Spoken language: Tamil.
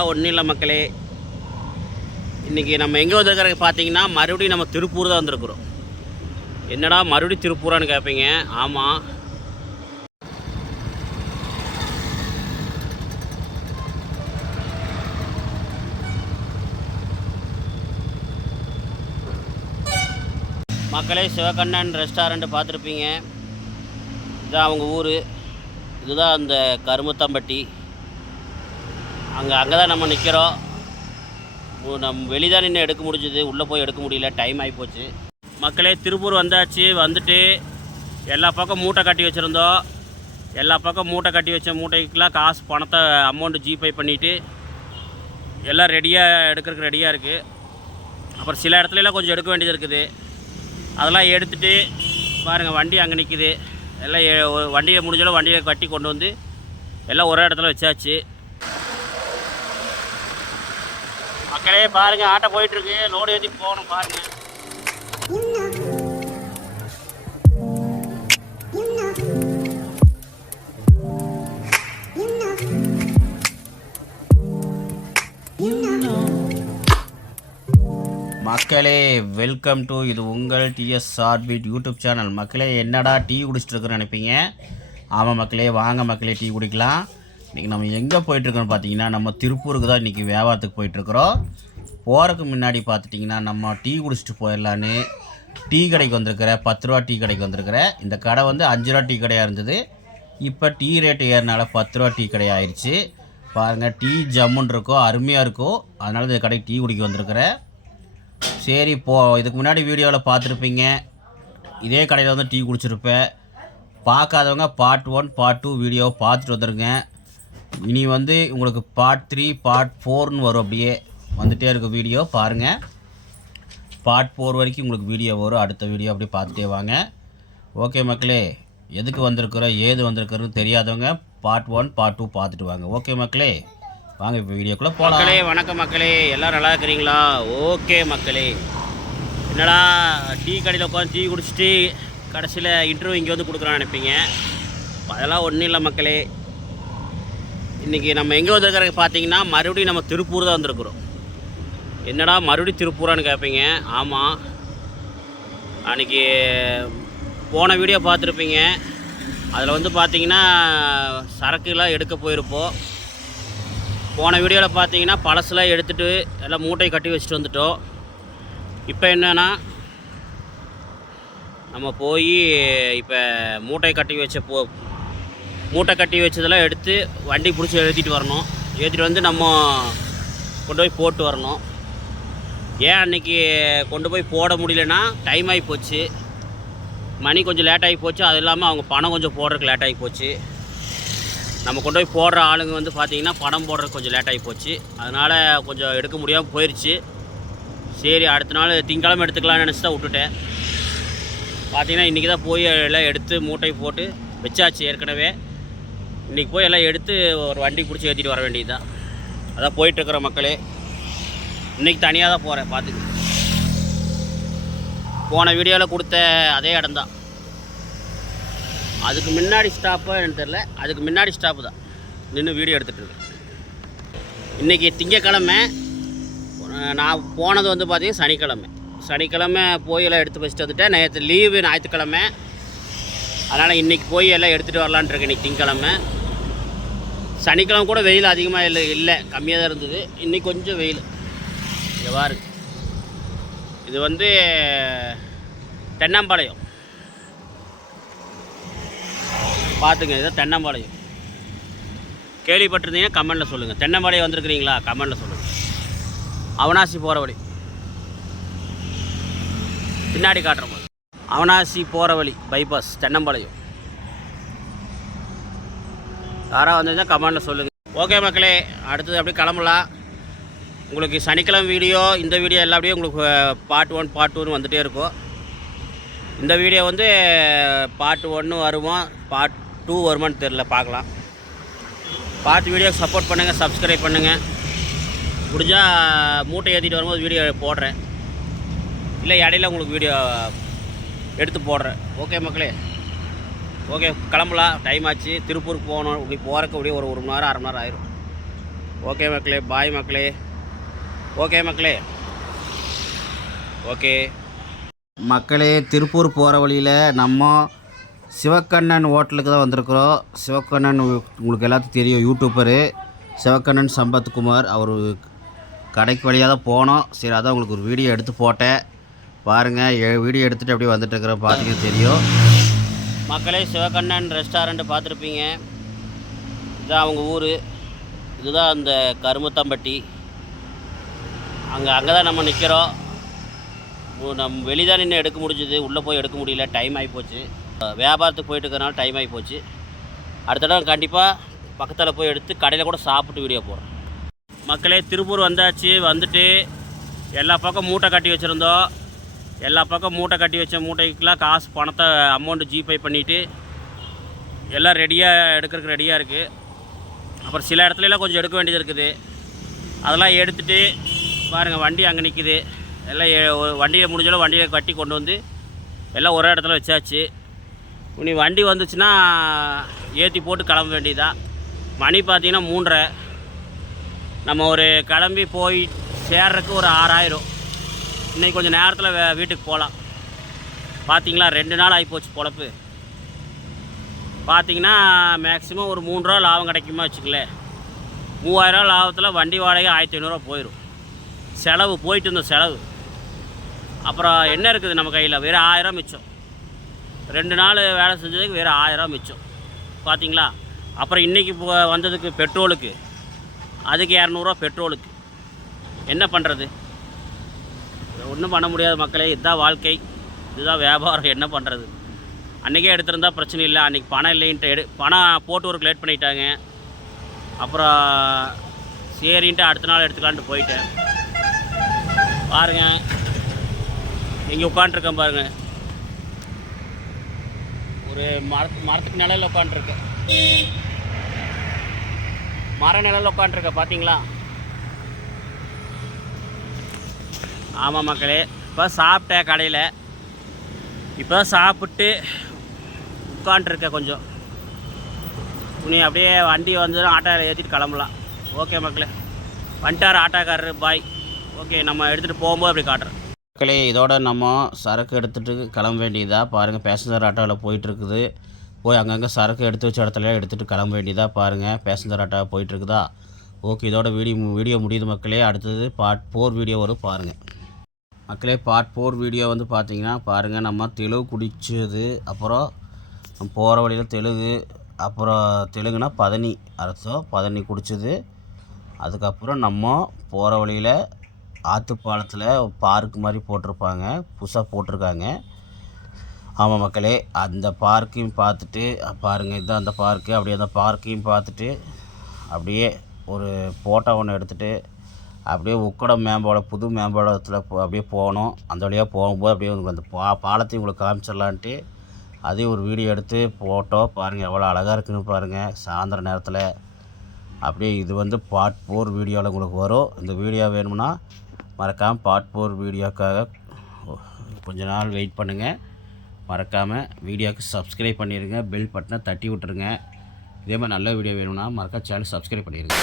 ஒன்றும் இல்லை மக்களே. இன்றைக்கி நம்ம எங்கே வந்திருக்கிற பார்த்தீங்கன்னா மறுபடியும் நம்ம திருப்பூர் தான் வந்திருக்கிறோம். என்னடா மறுபடியும் திருப்பூரான்னு கேட்பீங்க ஆமாம் மக்களே சிவகண்ணன் ரெஸ்டாரண்ட் பார்த்துருப்பீங்க. இதுதான் அவங்க ஊர். இதுதான் அந்த கருமுத்தம்பட்டி. அங்கே அங்கே தான் நம்ம நிற்கிறோம் நம்ம வெளிதான் நின்று எடுக்க முடிஞ்சது. உள்ளே போய் எடுக்க முடியல. டைம் ஆகிப்போச்சு மக்களே திருப்பூர் வந்தாச்சு. வந்துட்டு எல்லா பக்கம் மூட்டை கட்டி வச்சுருந்தோம். எல்லா பக்கம் மூட்டை கட்டி வச்ச மூட்டைக்கெலாம் காசு பணத்தை அமௌண்ட்டு ஜிபே பண்ணிவிட்டு எல்லாம் ரெடியாக எடுக்கிறதுக்கு ரெடியாக இருக்குது அப்புறம் சில இடத்துலலாம் கொஞ்சம் எடுக்க வேண்டியது இருக்குது. அதெல்லாம் எடுத்துட்டு பாருங்கள் வண்டி அங்கே நிற்கிது எல்லாம் வண்டியை முடிஞ்சாலும் வண்டியை கட்டி கொண்டு வந்து எல்லாம் ஒரே இடத்துல வச்சாச்சு. மக்களே பாருங்க ஆட்டோ போயிட்டு இருக்கு லோடு ஏற்றி போகணும் பாருங்க. மக்களே வெல்கம் டு இது உங்கள் டிஎஸ் சார்பிட் யூடியூப் சேனல் மக்களே என்னடா டீ குடிச்சிட்டு நினைப்பீங்க? ஆமாம் மக்களே வாங்க மக்களே டீ குடிக்கலாம். இன்றைக்கி நம்ம எங்கே போயிட்டுருக்கோன்னு பார்த்தீங்கன்னா நம்ம திருப்பூருக்கு தான் இன்றைக்கி வியாபாரத்துக்கு போயிட்டுருக்குறோம். போகிறதுக்கு முன்னாடி பார்த்துட்டிங்கன்னா நம்ம டீ குடிச்சிட்டு போயிடலான்னு டீ கடைக்கு வந்திருக்கிற பத்து ரூபா டீ கடைக்கு வந்திருக்கிற இந்த கடை வந்து அஞ்சு ரூபா டீ கடையாக இருந்தது. இப்போ டீ ரேட்டு ஏறினால பத்து ரூபா டீ கடை ஆயிடுச்சு பாருங்கள் டீ ஜம்முன்னு இருக்கோ அருமையாக இருக்கும் அதனால் இந்த கடைக்கு டீ குடிக்க வந்திருக்கிறேன். சரி போ இதுக்கு முன்னாடி வீடியோவில் பார்த்துருப்பீங்க இதே கடையில் வந்து டீ குடிச்சிருப்பேன். பார்க்காதவங்க part one part two video பார்த்துட்டு வந்துருங்க. இனி வந்து உங்களுக்கு பார்ட் த்ரீ பார்ட் ஃபோர்னு வரும் அப்படியே வந்துகிட்டே இருக்க வீடியோ பாருங்கள் பார்ட் ஃபோர் வரைக்கும் உங்களுக்கு வீடியோ வரும். அடுத்த வீடியோ அப்படியே பார்த்துட்டே வாங்க. ஓகே மக்களே எதுக்கு வந்திருக்கிறோம் ஏது வந்திருக்கிறோன்னு தெரியாதவங்க பார்ட் ஒன் பார்ட் டூ பார்த்துட்டு வாங்க. ஓகே மக்களே வாங்க இப்போ வீடியோக்குள்ளே போகலாம் மக்களே வணக்கம் மக்களே. எல்லோரும் நல்லா இருக்கிறீங்களா? ஓகே மக்களே. என்னடா டீ கடையில் உட்காந்து டீ குடிச்சிட்டு கடைசியில் இன்டர்வியூ இங்கே வந்து கொடுக்குறான்னு நினைப்பீங்க. அதெல்லாம் ஒன்றும் இல்லை மக்களே. இன்றைக்கி நம்ம எங்கே வந்திருக்கிற பார்த்தீங்கன்னா மறுபடியும் நம்ம திருப்பூர் தான் வந்திருக்கிறோம். என்னடா மறுபடியும் திருப்பூரான்னு கேட்பீங்க ஆமாம் அன்றைக்கி போன வீடியோ பார்த்துருப்பீங்க. அதில் வந்து பார்த்தீங்கன்னா சரக்குலாம் எடுக்க போயிருப்போம். போன வீடியோவில் பார்த்தீங்கன்னா பழசுலாம் எடுத்துகிட்டு எல்லாம் மூட்டை கட்டி வச்சுட்டு வந்துட்டோம். இப்போ என்னென்னா நம்ம போய் இப்போ மூட்டை கட்டி வச்ச போ மூட்டை கட்டி வச்சதெல்லாம் எடுத்து வண்டி பிடிச்சி ஏற்றிட்டு வரணும். ஏற்றிட்டு வந்து நம்ம கொண்டு போய் போட்டு வரணும். ஏன் அன்றைக்கி கொண்டு போய் போட முடியலன்னா டைம் ஆகி போச்சு. மணி கொஞ்சம் லேட் ஆகி போச்சு. அது இல்லாமல் அவங்க பணம் கொஞ்சம் போடுறதுக்கு லேட் ஆகி போச்சு. நம்ம கொண்டு போய் போடுற ஆளுங்க வந்து பார்த்திங்கன்னா பணம் போடுறதுக்கு கொஞ்சம் லேட் ஆகி போச்சு. அதனால் கொஞ்சம் எடுக்க முடியாமல் போயிடுச்சு சரி அடுத்த நாள் திங்கக்கிழமை எடுத்துக்கலாம்னு நினச்சி தான் விட்டுட்டேன். பார்த்திங்கன்னா இன்றைக்கி தான் போய் எல்லாம் எடுத்து மூட்டை போட்டு வச்சாச்சு ஏற்கனவே. இன்றைக்கி போய் எல்லாம் எடுத்து ஒரு வண்டி பிடிச்சி ஏற்றிட்டு வர வேண்டியது தான். அதான் போயிட்டுருக்குற மக்களே இன்றைக்கி தனியாக தான் போகிறேன் பார்த்துக்கு. போன வீடியோவில் கொடுத்த அதே இடம்தான் அதுக்கு முன்னாடி ஸ்டாப்போ எனக்கு தெரில அதுக்கு முன்னாடி ஸ்டாப்பு தான். நின்று வீடியோ எடுத்துகிட்டு இருக்கேன். இன்றைக்கி திங்கக்கிழமை நான் போனது வந்து பார்த்திங்கன்னா சனிக்கிழமை. சனிக்கிழமை போய் எல்லாம் எடுத்து வச்சுட்டு வந்துட்டேன். நேற்று லீவு ஞாயிற்றுக்கிழமை. அதனால் இன்றைக்கி போய் எல்லாம் எடுத்துகிட்டு வரலான்ட்டு இருக்கேன் இன்றைக்கி திங்கக்கிழமை. சனிக்கிழமை கூட வெயில் அதிகமாக இல்லை இல்லை. கம்மியாக தான் இருந்தது. இன்றைக்கி கொஞ்சம் வெயில். எவ்வாறு இது வந்து தென்னம்பாளையம். பார்த்துங்க இதை தென்னம்பாளையம். கேள்விப்பட்டிருந்தீங்கன்னா கமெண்டில் சொல்லுங்கள் தென்னம்பாளையம் வந்திருக்கிறீங்களா? கமெண்டில் சொல்லுங்கள் அவனாசி போகிற வழி. பின்னாடி காட்டுற மாதிரி. அவனாசி போகிற வழி பைபாஸ் தென்னம்பாளையம். யாராக வந்திருந்தா கமெண்டில் சொல்லுங்கள் ஓகே மக்களே அடுத்தது அப்படியே கிளம்பலாம். உங்களுக்கு சனிக்கிழமை வீடியோ இந்த வீடியோ எல்லா வீடியோ உங்களுக்கு பார்ட் ஒன் பார்ட் டூன்னு வந்துகிட்டே இருக்கும். இந்த வீடியோ வந்து பார்ட் ஒன்று வருமா பார்ட் டூ வருமான்னு தெரில பார்க்கலாம். பார்ட் வீடியோ சப்போர்ட் பண்ணுங்கள் சப்ஸ்கிரைப் பண்ணுங்கள் முடிஞ்சால் மூட்டை ஏற்றிட்டு வரும்போது வீடியோ போடுறேன். இல்லை இடையில உங்களுக்கு வீடியோ எடுத்து போடுறேன். ஓகே மக்களே. ஓகே கிளம்பலாம். டைம் ஆச்சு. திருப்பூருக்கு போகணும். இப்படி போகிறக்கு அப்படியே ஒரு ஒரு மணி நேரம் அரை மணி நேரம் ஆயிரும். ஓகே மக்களே பாய் மக்களே. ஓகே மக்களே. ஓகே மக்களே திருப்பூர் போகிற வழியில் நம்ம சிவக்கண்ணன் ஹோட்டலுக்கு தான் வந்திருக்கிறோம். சிவக்கண்ணன் உங்களுக்கு எல்லாத்துக்கும் தெரியும் யூடியூப்பரு சிவக்கண்ணன் சம்பத்குமார் அவர் கடைக்கு வழியாக தான் போனோம். சரி அதான் உங்களுக்கு ஒரு வீடியோ எடுத்து போட்டேன். பாருங்கள் வீடியோ எடுத்துகிட்டு அப்படியே வந்துட்டு இருக்கிற பார்த்தீங்கன்னா தெரியும். மக்களே சிவகண்ணன் ரெஸ்டாரண்ட்டு பார்த்துருப்பீங்க. இதுதான் அவங்க ஊர். இதுதான் அந்த கருமுத்தம்பட்டி. அங்கே அங்கே தான் நம்ம நிற்கிறோம் நம்ம வெளிதான் நின்று எடுக்க முடிஞ்சுது. உள்ளே போய் எடுக்க முடியல. டைம் ஆகிப்போச்சு வியாபாரத்துக்கு போயிட்டு இருக்கிறனால டைம் ஆகிப்போச்சு அடுத்த தடவை கண்டிப்பாக பக்கத்தில் போய் எடுத்து கடையில் கூட சாப்பிட்டு வீடியோ போகிறோம் மக்களே திருப்பூர் வந்தாச்சு. வந்துட்டு எல்லா பக்கம் மூட்டை கட்டி வச்சுருந்தோம். எல்லா பக்கம் மூட்டை கட்டி வச்ச மூட்டைக்கெலாம் காசு பணத்தை அமௌண்ட்டு ஜிபே பண்ணிவிட்டு எல்லாம் ரெடியாக எடுக்கிறதுக்கு ரெடியாக இருக்குது அப்புறம் சில இடத்துலலாம் கொஞ்சம் எடுக்க வேண்டியது இருக்குது. அதெல்லாம் எடுத்துகிட்டு பாருங்கள் வண்டி அங்கே நிற்கிது எல்லாம் ஏ- ஒரு வண்டியை முடிஞ்சாலும் வண்டியை கட்டி கொண்டு வந்து எல்லாம் ஒரே இடத்துல வச்சாச்சு. இனி வண்டி வந்துச்சுன்னா ஏற்றி போட்டு கிளம்ப வேண்டியதான் மணி பார்த்திங்கன்னா மூன்றரை. நம்ம ஒரு கிளம்பி போய் சேர்றதுக்கு ஒரு ஆறாயிரம். இன்னைக்கு கொஞ்சம் நேரத்தில் வீட்டுக்கு போகலாம் பார்த்தீங்களா ரெண்டு நாள் ஆகிப்போச்சு பொழப்பு. பார்த்தீங்கன்னா மேக்ஸிமம் ஒரு மூணு ரூபா லாபம் கிடைக்குமா வச்சுக்கலேன் மூவாயிரரூவா லாபத்தில் வண்டி வாடகை ஆயிரத்தி ஐநூறுரூவா போயிடும் செலவு போயிட்டு இருந்த செலவு. அப்புறம் என்ன இருக்குது நம்ம கையில்? வெறும் ஆயிரம் மிச்சம். ரெண்டு நாள் வேலை செஞ்சதுக்கு வேறு ஆயிரம் மிச்சம். பார்த்தீங்களா அப்புறம் இன்றைக்கி வந்ததுக்கு பெட்ரோலுக்கு. அதுக்கு இரநூறுவா பெட்ரோலுக்கு. என்ன பண்ணுறது ஒன்றும் பண்ண முடியாத மக்களே இதுதான் வாழ்க்கை. இதுதான் வியாபாரம். என்ன பண்ணுறது அன்றைக்கே எடுத்திருந்தா பிரச்சனை இல்லை. அன்றைக்கி பணம் இல்லைன்ட்டு எடு பணம் போட்டு ஒரு லேட் பண்ணிட்டாங்க. அப்புறம் சரின்ட்டு அடுத்த நாள் எடுத்துக்கலான்ட்டு போயிட்டேன். பாருங்கள் இங்கே உட்காண்ட்ருக்கேன் பாருங்கள் ஒரு மர மரத்துக்கு நிழலில் உட்காண்ட்ருக்கேன் மர நிழல்ல உட்காண்ட்ருக்கேன் பார்த்தீங்களா ஆமாம் மக்களே இப்போ சாப்பிட்டேன் கடையில் இப்போ சாப்பிட்டு உட்காண்ட்ருக்கேன் கொஞ்சம். துணி அப்படியே வண்டி வந்து ஆட்டோவில் ஏற்றிட்டு கிளம்பலாம். ஓகே மக்களே வந்துட்டார் ஆட்டோக்காரரு பாய் ஓகே நம்ம எடுத்துகிட்டு போகும்போது அப்படி காட்டுறேன். மக்களே இதோட நம்ம சரக்கு எடுத்துகிட்டு கிளம்ப வேண்டியதாக பாருங்கள் பேசஞ்சர் ஆட்டோவில் போயிட்டுருக்குது. போய் அங்கங்கே சரக்கு எடுத்து வச்ச இடத்துல எடுத்துகிட்டு கிளம்ப வேண்டியதாக பாருங்கள் பேசஞ்சர் ஆட்டோ போயிட்டுருக்குதா? ஓகே இதோட வீடியோ வீடியோ முடியுது மக்களே. அடுத்தது பார்ட் ஃபோர் வீடியோ வரும் பாருங்கள் மக்களே பார்ட் ஃபோர் வீடியோ வந்து பார்த்தீங்கன்னா பாருங்கள் நம்ம தெலுங்கு குடிச்சது அப்புறம் போகிற வழியில் தெலுங்கு அப்புறம் தெலுங்குனா பதனி அர்த்தம் பதனி குடிச்சது. அதுக்கப்புறம் நம்ம போகிற வழியில் ஆற்றுப்பாலத்தில் பார்க் மாதிரி போட்டிருப்பாங்க புதுசாக போட்டிருக்காங்க. ஆமாம் மக்களே அந்த பார்க்கையும் பார்த்துட்டு பாருங்கள் இதுதான் அந்த பார்க்கு அப்படியே அந்த பார்க்கையும் பார்த்துட்டு அப்படியே ஒரு ஃபோட்டோ ஒன்று எடுத்துகிட்டு அப்படியே உக்கடம் மேம்பாலம் புது மேம்பாலத்தில் போ- அப்படியே போனோம் அந்த வழியாக போகும்போது அப்படியே உங்களுக்கு அந்த பா பாலத்தையும் உங்களுக்கு காமிச்சிடலான்ட்டு அதையும் ஒரு வீடியோ எடுத்து போட்டோம். பாருங்கள் எவ்வளோ அழகாக இருக்குன்னு பாருங்கள் சாயந்தர நேரத்தில். அப்படியே இது வந்து பார்ட் ஃபோர் வீடியோவில் உங்களுக்கு வரும். இந்த வீடியோ வேணும்னா மறக்காமல் பார்ட் ஃபோர் வீடியோக்காக கொஞ்ச நாள் வெயிட் பண்ணுங்கள் மறக்காமல் வீடியோவுக்கு சப்ஸ்கிரைப் பண்ணிடுங்க பெல் பட்டனை தட்டி விட்டுருங்க. இதே மாதிரி நல்ல வீடியோ வேணும்னா மறக்காம சேனல் சப்ஸ்கிரைப் பண்ணிடுங்க